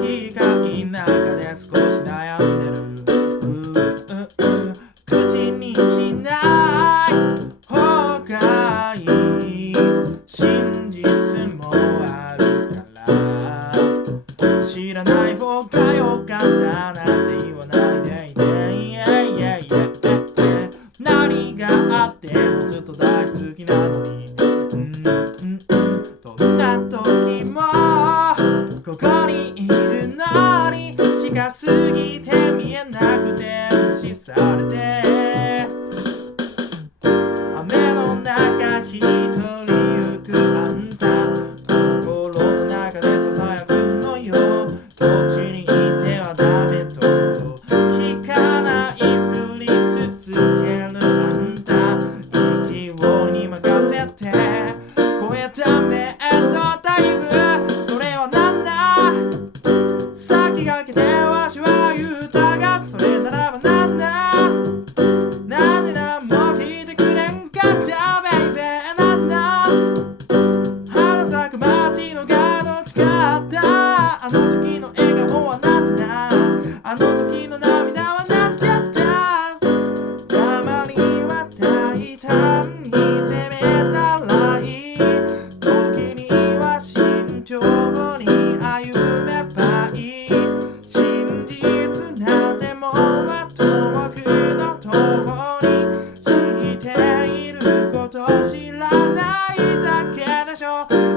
機械の中で少し悩んでる。口にしない方がいい。真実もあるから知らない方がよかったなんて言わないでいて。何があってもずっと大好きなのに、どんな時もここにいるのに近すぎて見えなくて無視されて、雨の中一人行くあんた、心の中で囁くのよ。そっちにいてはダメと聞かないふり続けるあんた、勢いに任せて超えたメントタイム。それはなんだ、先駆けてわしは言うたが、それならばなんだ、なんでなんも聞いてくれんかったベイベー。なんだ、花咲く街のガード誓った、あの時の笑顔はなんだ、あの時の涙はなんちゃった。たまには大胆に攻めたらいい、時には慎重に歩めばいい。真実なんてもんは遠くの遠に、知っていること知らないだけでしょ。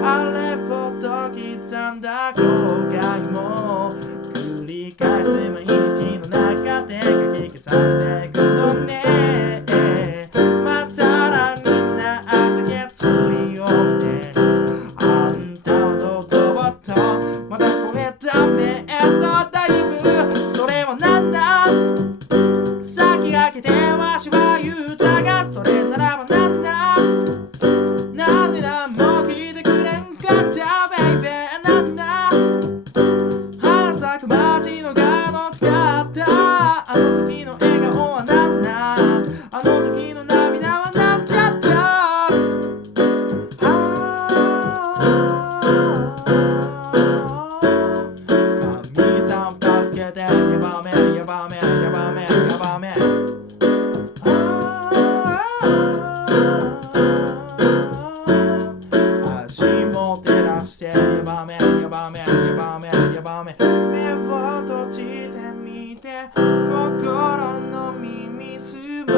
あれほど刻んだ後悔も繰り返す毎日の中で書き消されていくのね。まさらになった決意をね、あんたは堂々とまだ超えたメントタイム。それはなんだ、先駆けてわしは言うたが、それならばなんだ、なんでなんも聞いてくれんかったベイベー。なんだ、花咲く街のガード使った、あの時の笑顔はなんだ、あの時の涙はなんちゃった。神様助けて、やばめやばめやばめやばめ。足も照らしてやばめやばめやばめやばめ。目を閉じてみて、心の耳すま